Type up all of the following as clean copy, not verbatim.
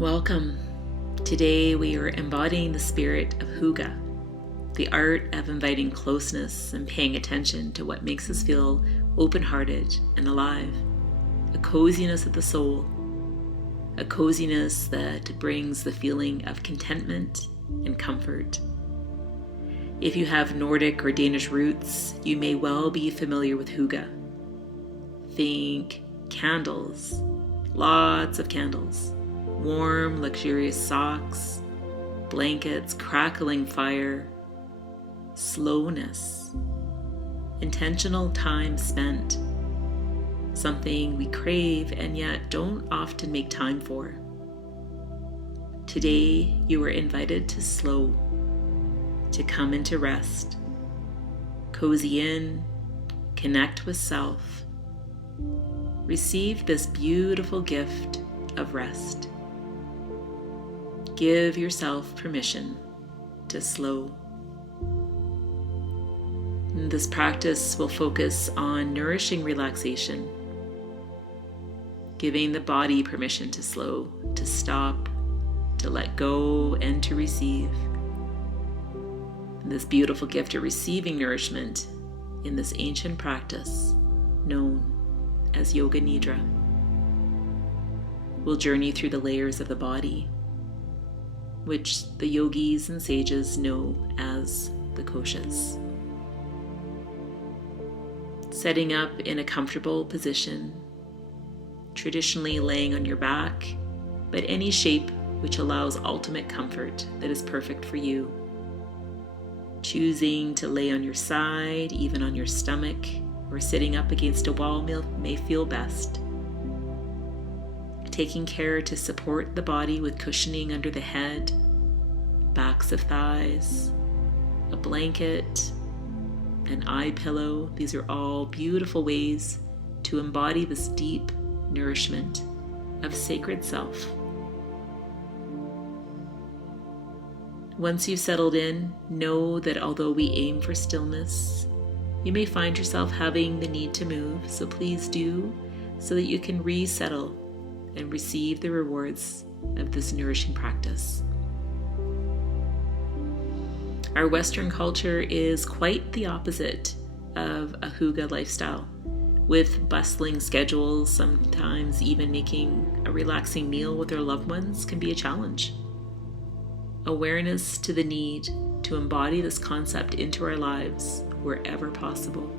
Welcome. Today we are embodying the spirit of HUE-GAH, the art of inviting closeness and paying attention to what makes us feel open-hearted and alive, a coziness of the soul, a coziness that brings the feeling of contentment and comfort. If you have Nordic or Danish roots, you may well be familiar with HUE-GAH. Think candles, lots of candles. Warm, luxurious socks, blankets, crackling fire, slowness, intentional time spent, something we crave and yet don't often make time for. Today, you are invited to slow, to come into rest, cozy in, connect with self, receive this beautiful gift of rest. Give yourself permission to slow. This practice will focus on nourishing relaxation, giving the body permission to slow, to stop, to let go, and to receive. And this beautiful gift of receiving nourishment in this ancient practice known as Hygge Nidra. We'll journey through the layers of the body, which the yogis and sages know as the koshas. Setting up in a comfortable position, traditionally laying on your back, but any shape which allows ultimate comfort that is perfect for you. Choosing to lay on your side, even on your stomach, or sitting up against a wall may feel best. Taking care to support the body with cushioning under the head, backs of thighs, a blanket, an eye pillow. These are all beautiful ways to embody this deep nourishment of sacred self. Once you've settled in, know that although we aim for stillness, you may find yourself having the need to move, so please do, so that you can resettle and receive the rewards of this nourishing practice. Our Western culture is quite the opposite of a HUE-GAH lifestyle, with bustling schedules. Sometimes even making a relaxing meal with our loved ones can be a challenge. Awareness to the need to embody this concept into our lives wherever possible.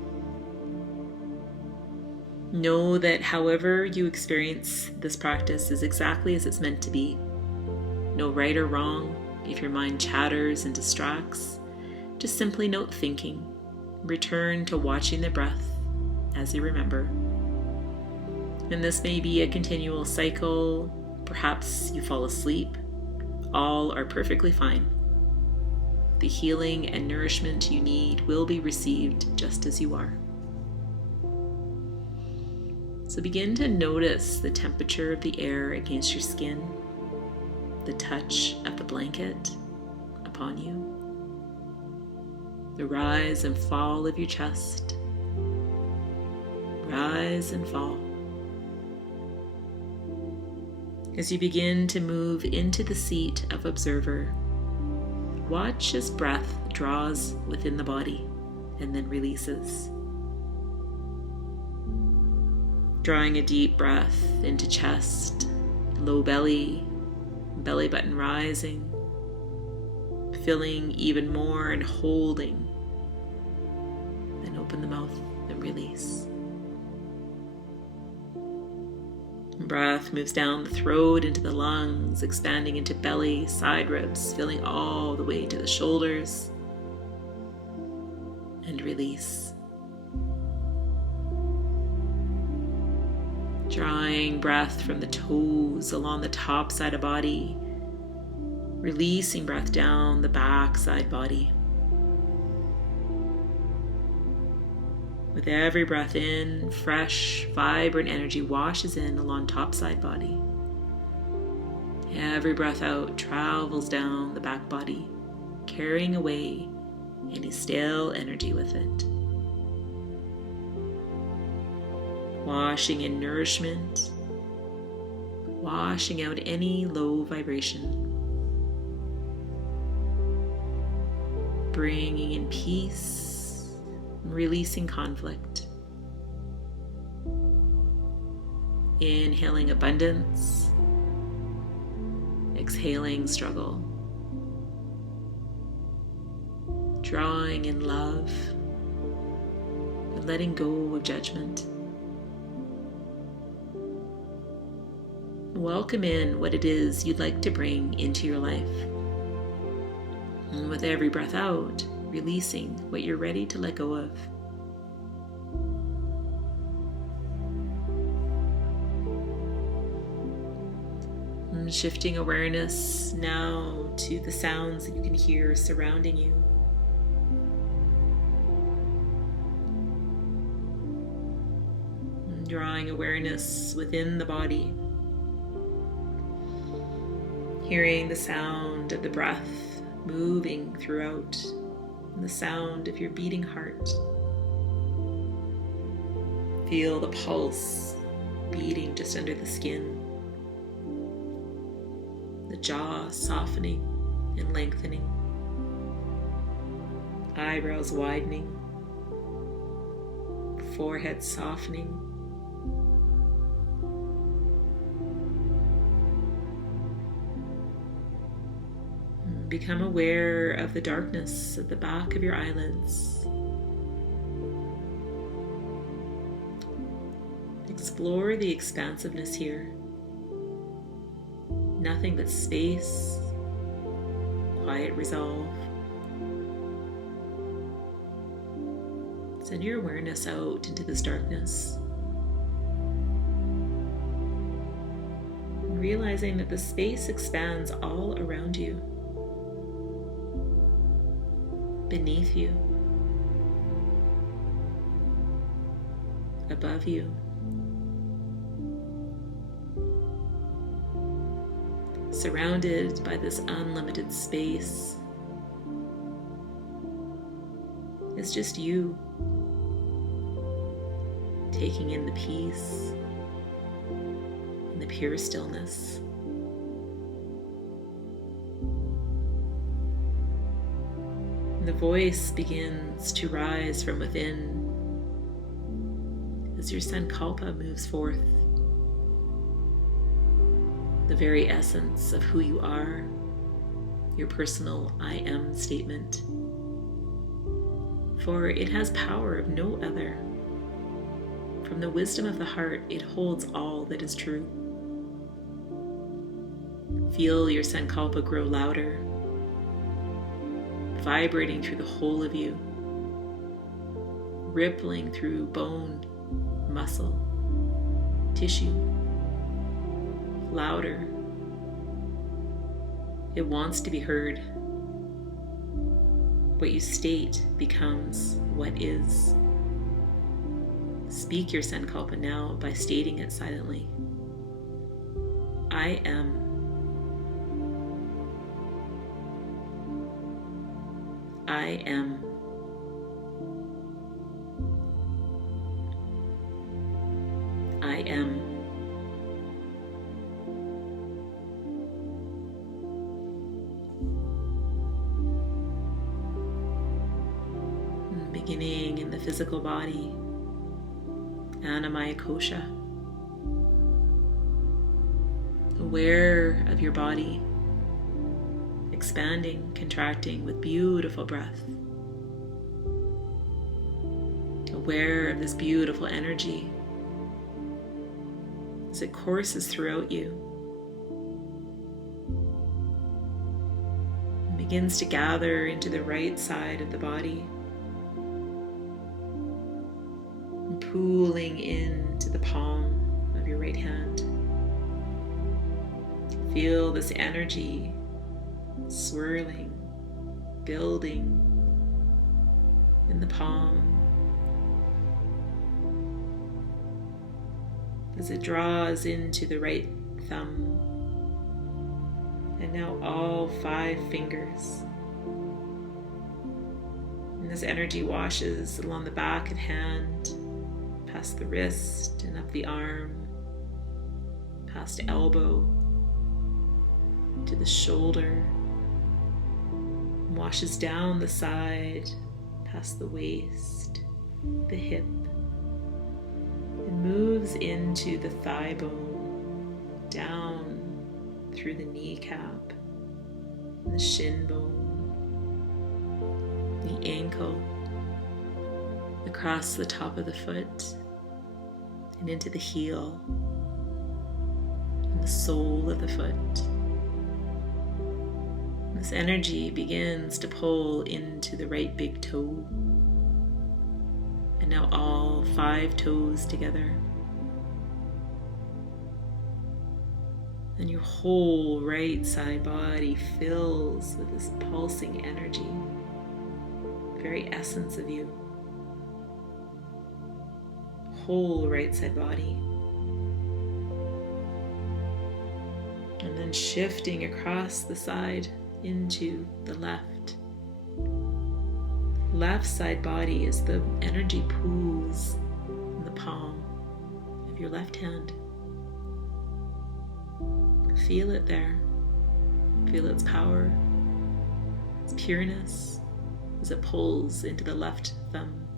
Know that however you experience this practice is exactly as it's meant to be. No right or wrong. If your mind chatters and distracts, just simply note thinking. Return to watching the breath as you remember. And this may be a continual cycle. Perhaps you fall asleep. All are perfectly fine. The healing and nourishment you need will be received just as you are. So begin to notice the temperature of the air against your skin, the touch of the blanket upon you, the rise and fall of your chest, rise and fall. As you begin to move into the seat of observer, watch as breath draws within the body and then releases. Drawing a deep breath into chest, low belly, belly button rising, filling even more and holding. Then open the mouth and release. Breath moves down the throat into the lungs, expanding into belly, side ribs, filling all the way to the shoulders. And release. Drawing breath from the toes along the top side of body, releasing breath down the back side body. With every breath in, fresh, vibrant energy washes in along top side body. Every breath out travels down the back body, carrying away any stale energy with it. washing in nourishment, washing out any low vibration, bringing in peace, releasing conflict, inhaling abundance, exhaling struggle, drawing in love, and letting go of judgment. Welcome in what it is you'd like to bring into your life. And with every breath out, releasing what you're ready to let go of. And shifting awareness now to the sounds that you can hear surrounding you. And drawing awareness within the body. Hearing the sound of the breath moving throughout, and the sound of your beating heart. Feel the pulse beating just under the skin, the jaw softening and lengthening, eyebrows widening, forehead softening. Become aware of the darkness at the back of your eyelids. Explore the expansiveness here. Nothing but space, quiet resolve. Send your awareness out into this darkness. Realizing that the space expands all around you. Beneath you, above you, surrounded by this unlimited space. It's just you taking in the peace and the pure stillness. The voice begins to rise from within as your Sankalpa moves forth. The very essence of who you are, your personal I am statement. For it has power of no other. From the wisdom of the heart, it holds all that is true. Feel your Sankalpa grow louder, vibrating through the whole of you, rippling through bone, muscle, tissue, louder. It wants to be heard. What you state becomes what is. Speak your Sankalpa now by stating it silently. I am. I am. I am. Beginning in the physical body, Annamaya Kosha. Aware of your body, expanding, contracting with beautiful breath. Aware of this beautiful energy as it courses throughout you and begins to gather into the right side of the body, and pooling into the palm of your right hand. Feel this energy swirling, building in the palm as it draws into the right thumb, and now all 5 fingers. And this energy washes along the back of hand, past the wrist and up the arm, past elbow to the shoulder, washes down the side, past the waist, the hip, and moves into the thigh bone, down through the kneecap, the shin bone, the ankle, across the top of the foot, and into the heel, and the sole of the foot. This energy begins to pull into the right big toe, and now all 5 toes together. And your whole right side body fills with this pulsing energy, very essence of you. Whole right side body. And then shifting across the side into the left. Left side body is the energy pools in the palm of your left hand. Feel it there. Feel its power, its pureness as it pulls into the left thumb.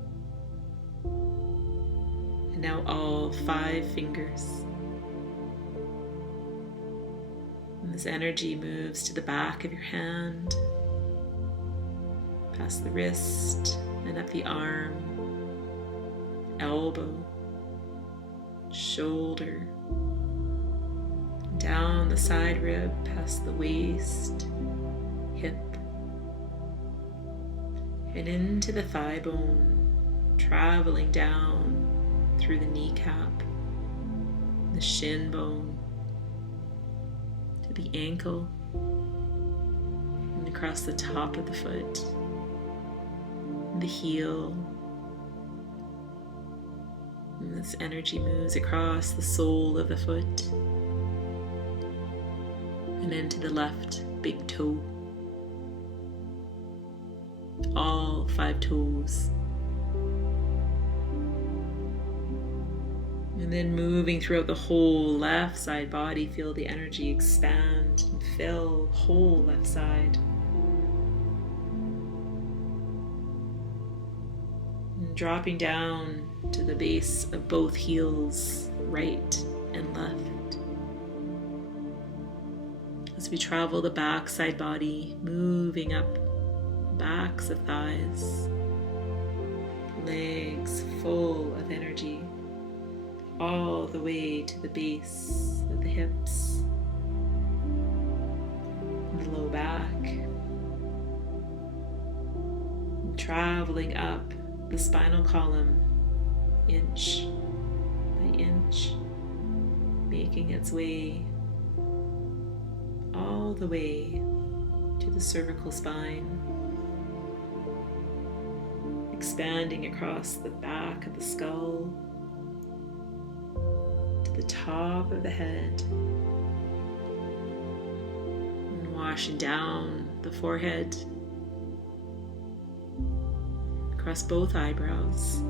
And now all 5 fingers. And this energy moves to the back of your hand, past the wrist and up the arm, elbow, shoulder, down the side rib, past the waist, hip, and into the thigh bone, traveling down through the kneecap, the shin bone, to the ankle, and across the top of the foot, the heel. And this energy moves across the sole of the foot and into the left big toe. All 5 toes. And then moving throughout the whole left side body, feel the energy expand and fill whole left side. And dropping down to the base of both heels, right and left. As we travel the back side body, moving up backs of thighs, legs full of energy, all the way to the base of the hips, the low back, and traveling up the spinal column, inch by inch, making its way all the way to the cervical spine, expanding across the back of the skull, to the top of the head, and washing down the forehead, across both eyebrows,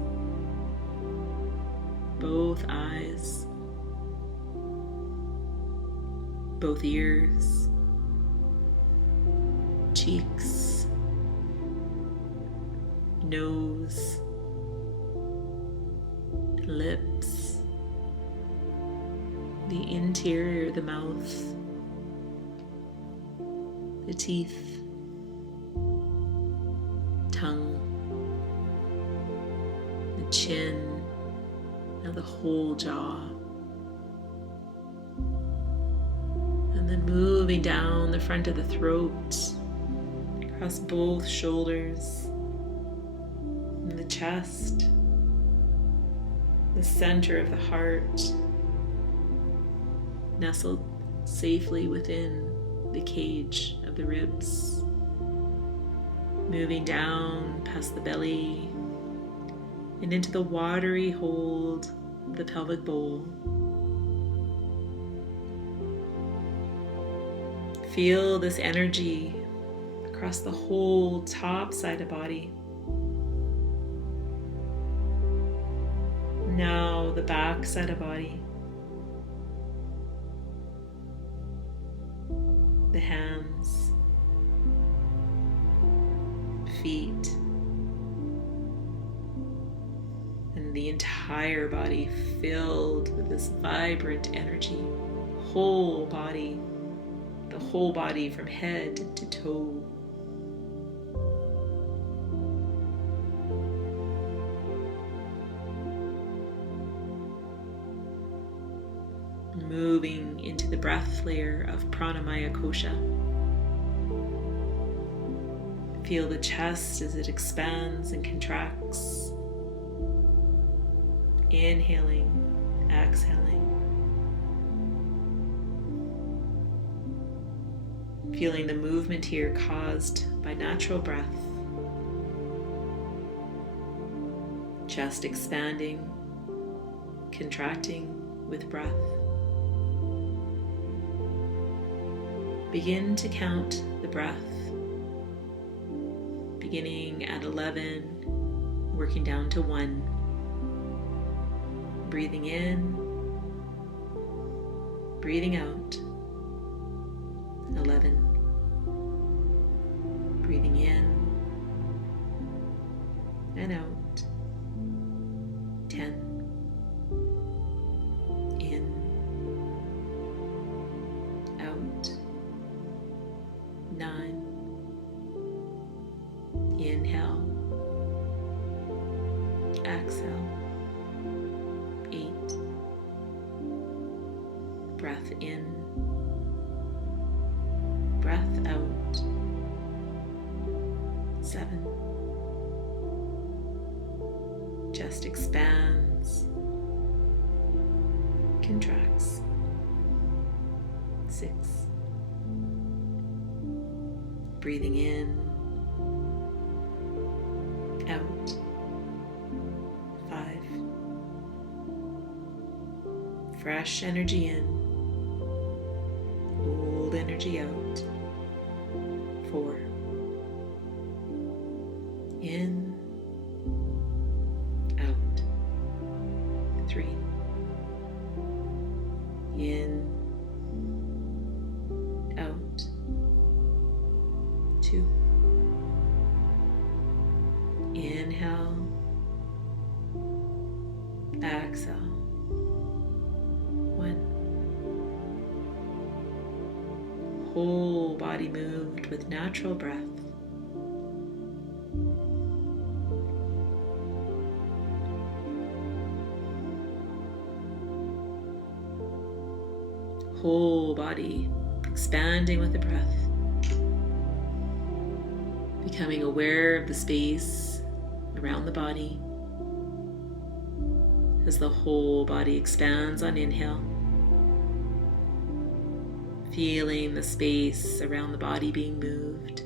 both eyes, both ears, cheeks, nose, lips, the interior of the mouth, the teeth, tongue, the chin, now the whole jaw. And then moving down the front of the throat, across both shoulders, and the chest, the center of the heart, nestled safely within the cage of the ribs, moving down past the belly and into the watery hold of the pelvic bowl. Feel this energy across the whole top side of body. Now the back side of body. the hands, feet, and the entire body filled with this vibrant energy. Whole body, the whole body from head to toe. Moving into the breath layer of pranamaya kosha. Feel the chest as it expands and contracts. Inhaling, exhaling. Feeling the movement here caused by natural breath. Chest expanding, contracting with breath. Begin to count the breath, beginning at 11, working down to 1. Breathing in, breathing out. 11. Breathing in and out. 10. In, out. 9. Inhale. Exhale. 8. Breath in. Breath out. 7. Chest expands, contracts. 6. Breathing in, out. 5. Fresh energy in, old energy out. 4. In, out. 3. In, out. 2. Inhale, exhale. 1. Whole body moved with natural breath. Whole body expanding with the breath. Becoming aware of the space around the body as the whole body expands on inhale. Feeling the space around the body being moved.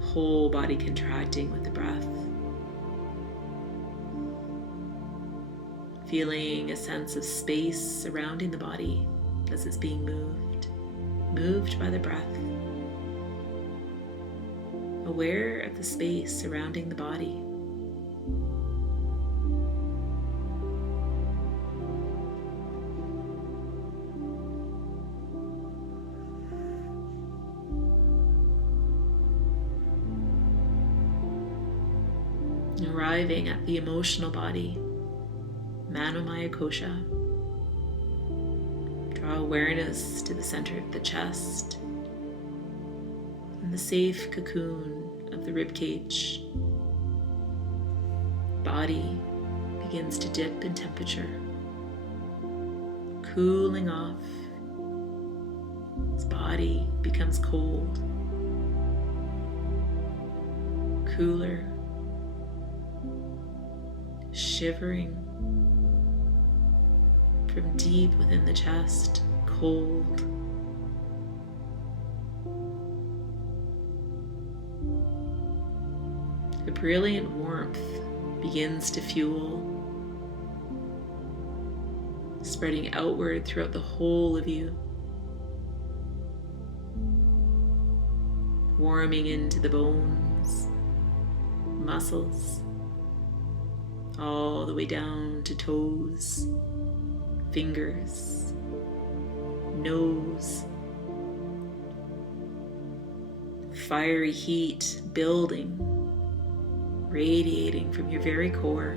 Whole body contracting with the breath. Feeling a sense of space surrounding the body as it's being moved by the breath. Aware of the space surrounding the body. Arriving at the emotional body, Manomaya Kosha. Draw awareness to the center of the chest and the safe cocoon of the ribcage. Body begins to dip in temperature, cooling off. His body becomes cold, cooler, shivering from deep within the chest, cold. A brilliant warmth begins to fuel, spreading outward throughout the whole of you, warming into the bones, muscles, all the way down to toes, fingers, nose, Fiery heat building, radiating from your very core.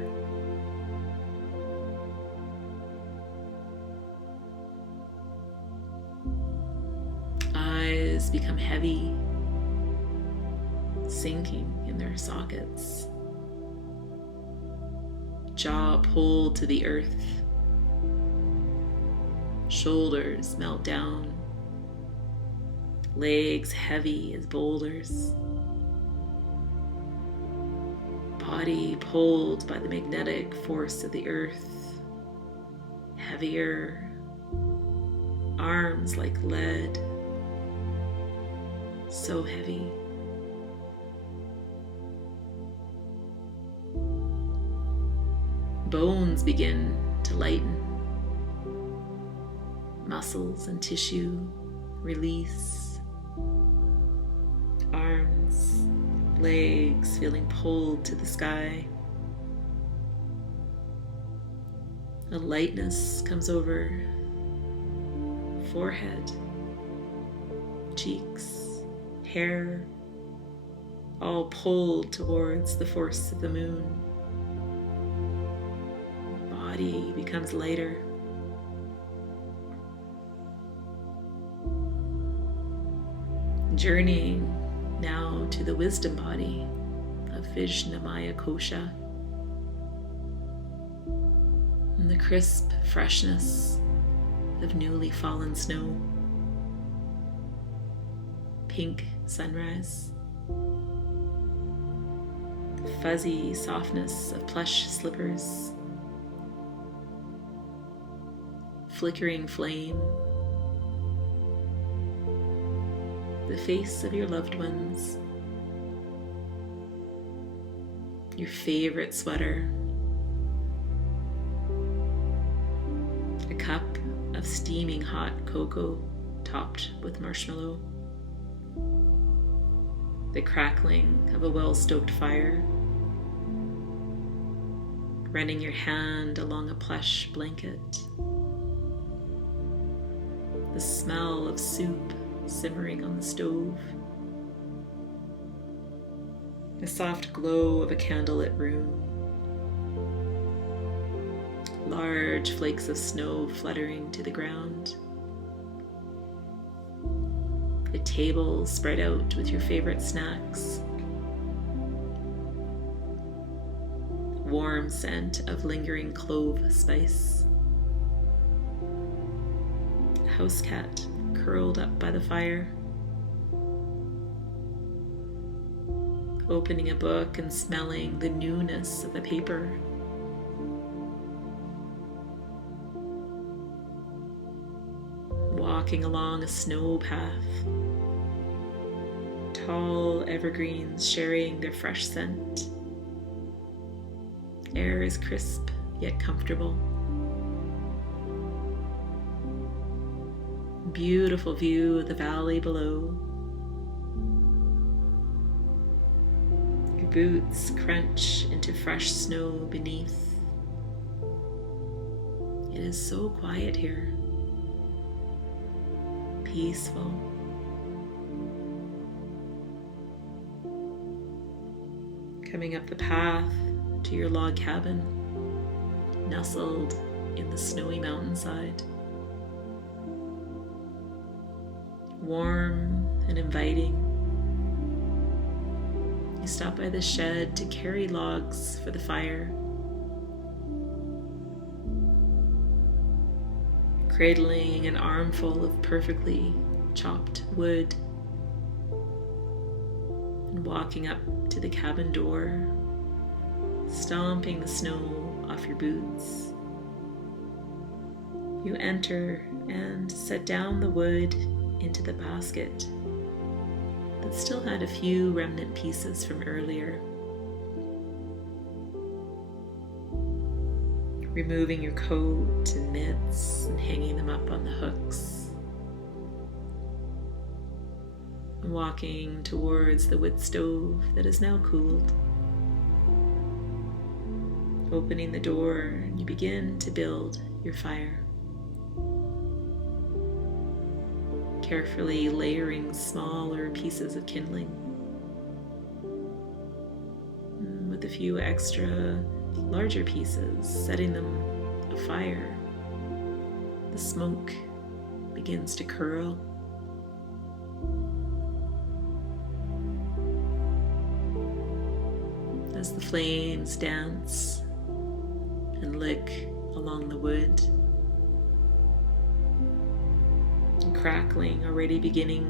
Eyes become heavy, sinking in their sockets. Jaw pulled to the earth. Shoulders melt down. Legs heavy as boulders. Body pulled by the magnetic force of the earth. Heavier. Arms like lead. So heavy. Bones begin to lighten. Muscles and tissue release. Arms, legs feeling pulled to the sky. A lightness comes over forehead, cheeks, hair, all pulled towards the force of the moon. Body becomes lighter. Journeying now to the wisdom body of Vijnamaya Kosha, and the crisp freshness of newly fallen snow, pink sunrise, the fuzzy softness of plush slippers, flickering flame, the face of your loved ones, your favorite sweater, a cup of steaming hot cocoa topped with marshmallow, the crackling of a well-stoked fire, running your hand along a plush blanket, the smell of soup simmering on the stove, the soft glow of a candlelit room, large flakes of snow fluttering to the ground, the table spread out with your favorite snacks, warm scent of lingering clove spice, a house cat curled up by the fire, opening a book and smelling the newness of the paper, walking along a snow path, tall evergreens sharing their fresh scent. Air is crisp yet comfortable. Beautiful view of the valley below. Your boots crunch into fresh snow beneath. It is so quiet here. Peaceful. Coming up the path to your log cabin, nestled in the snowy mountainside. Warm and inviting. You stop by the shed to carry logs for the fire. Cradling an armful of perfectly chopped wood and walking up to the cabin door, stomping the snow off your boots. You enter and set down the wood into the basket that still had a few remnant pieces from earlier. Removing your coat and mitts and hanging them up on the hooks. Walking towards the wood stove that is now cooled. Opening the door, you begin to build your fire. carefully layering smaller pieces of kindling with a few extra larger pieces, setting them afire. The smoke begins to curl. As the flames dance and lick along the wood, and crackling already beginning.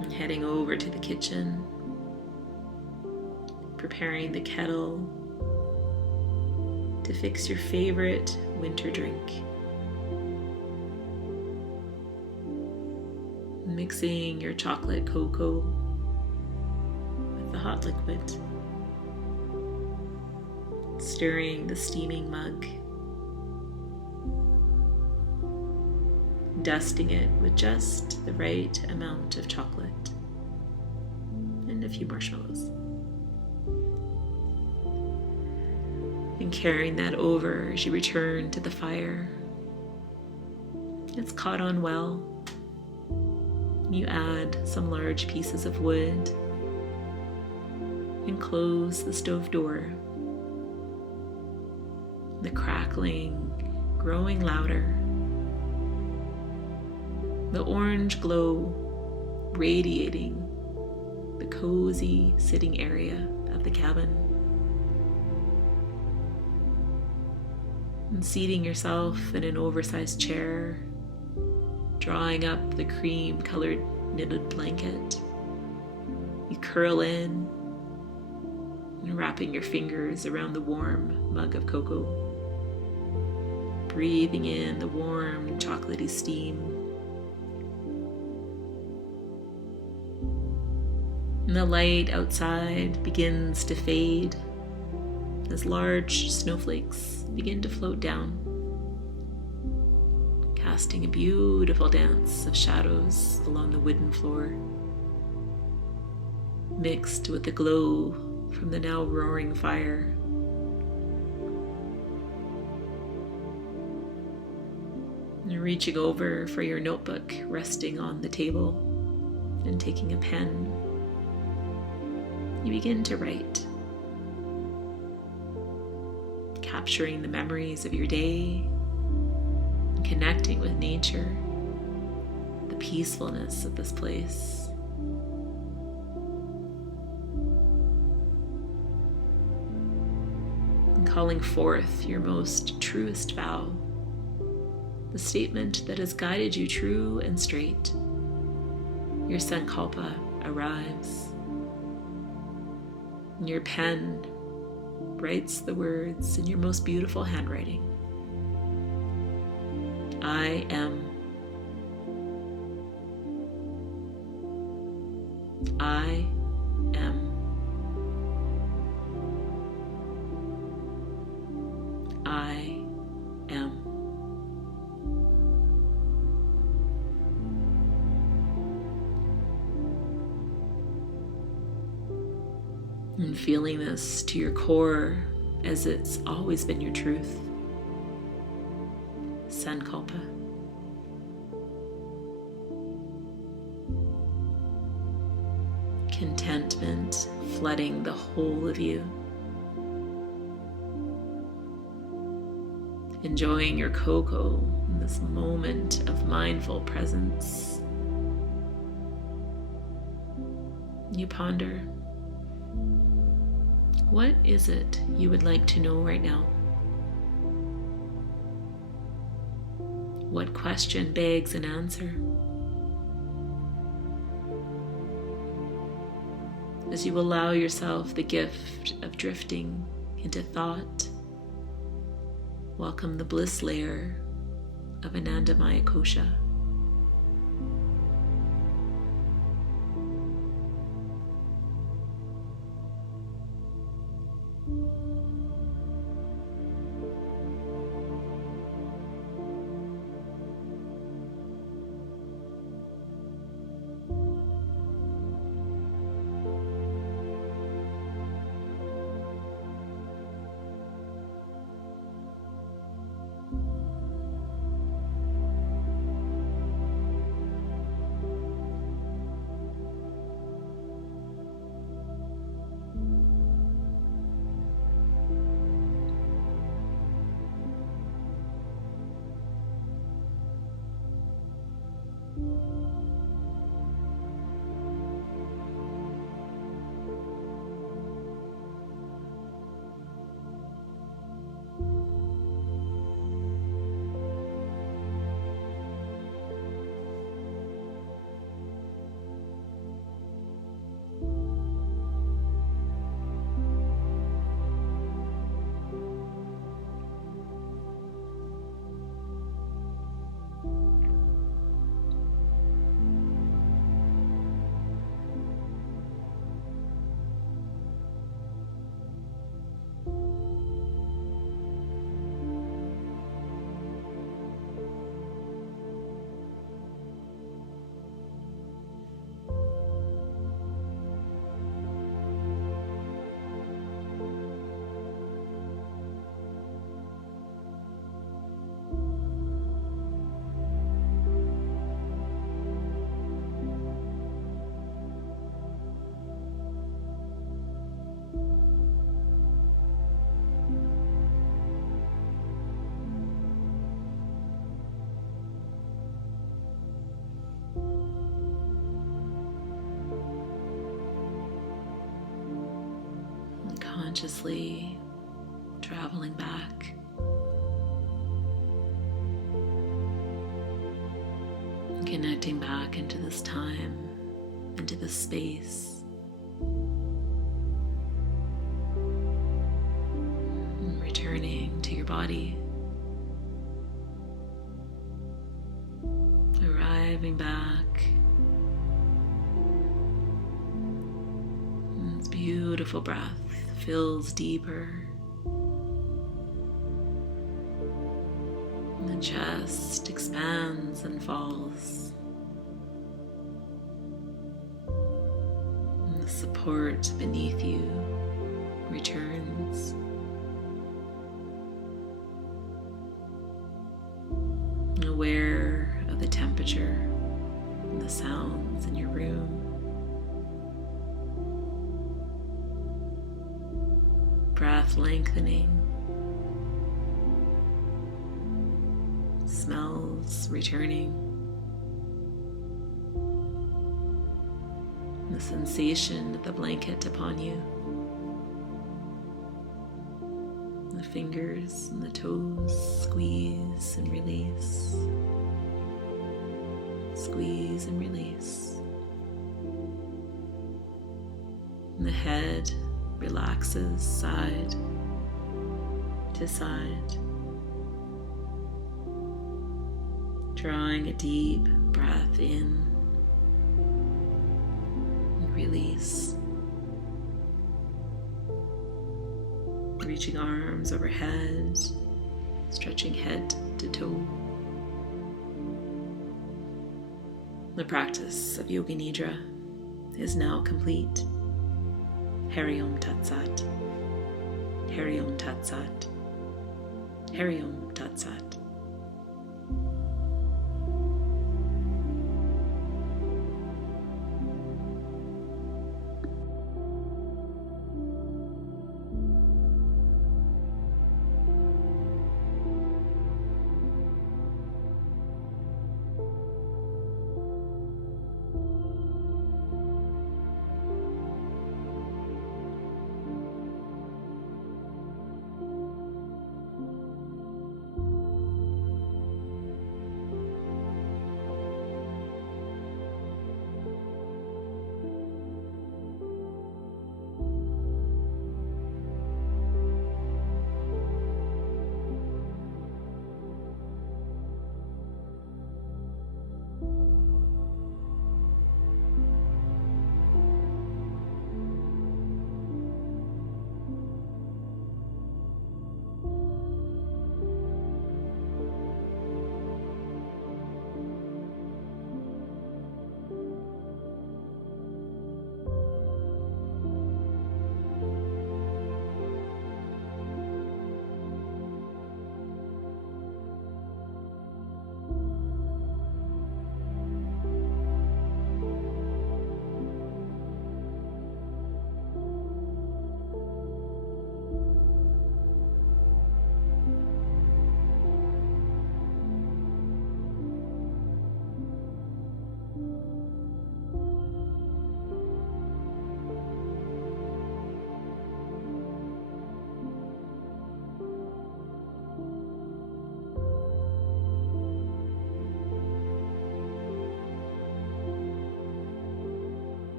And heading over to the kitchen, preparing the kettle to fix your favorite winter drink. Mixing your chocolate cocoa with the hot liquid, stirring the steaming mug, dusting it with just the right amount of chocolate and a few marshmallows, and carrying that over as you return to the fire. It's caught on well. You add some large pieces of wood and close the stove door. The crackling growing louder. The orange glow radiating the cozy sitting area of the cabin. And seating yourself in an oversized chair, drawing up the cream-colored knitted blanket, you curl in and wrapping your fingers around the warm mug of cocoa, breathing in the warm chocolatey steam. And the light outside begins to fade as large snowflakes begin to float down, casting a beautiful dance of shadows along the wooden floor, mixed with the glow from the now roaring fire. And reaching over for your notebook resting on the table and taking a pen, you begin to write, capturing the memories of your day, connecting with nature, the peacefulness of this place. And calling forth your most truest vow, the statement that has guided you true and straight. Your sankalpa arrives. And your pen writes the words in your most beautiful handwriting. I am. I am. I am. And feeling this to your core as it's always been your truth. Sankalpa. Contentment flooding the whole of you. Enjoying your cocoa in this moment of mindful presence. You ponder, what is it you would like to know right now? What question begs an answer? As you allow yourself the gift of drifting into thought, welcome the bliss layer of Anandamaya Kosha. consciously traveling back. Connecting back into this time, into this space. And returning to your body. Arriving back. And this beautiful breath fills deeper. The chest expands and falls. And the support beneath you returns. Aware of the temperature and the sounds in your room. Breath lengthening. Smells returning. The sensation of the blanket upon you. The fingers and the toes squeeze and release. Squeeze and release. And the head relaxes side to side. Drawing a deep breath in and release. Reaching arms overhead, stretching head to toe. The practice of Hygge Nidra is now complete. Hari Om Tat Sat. Hari Om Tat Sat. Hari Om Tat Sat.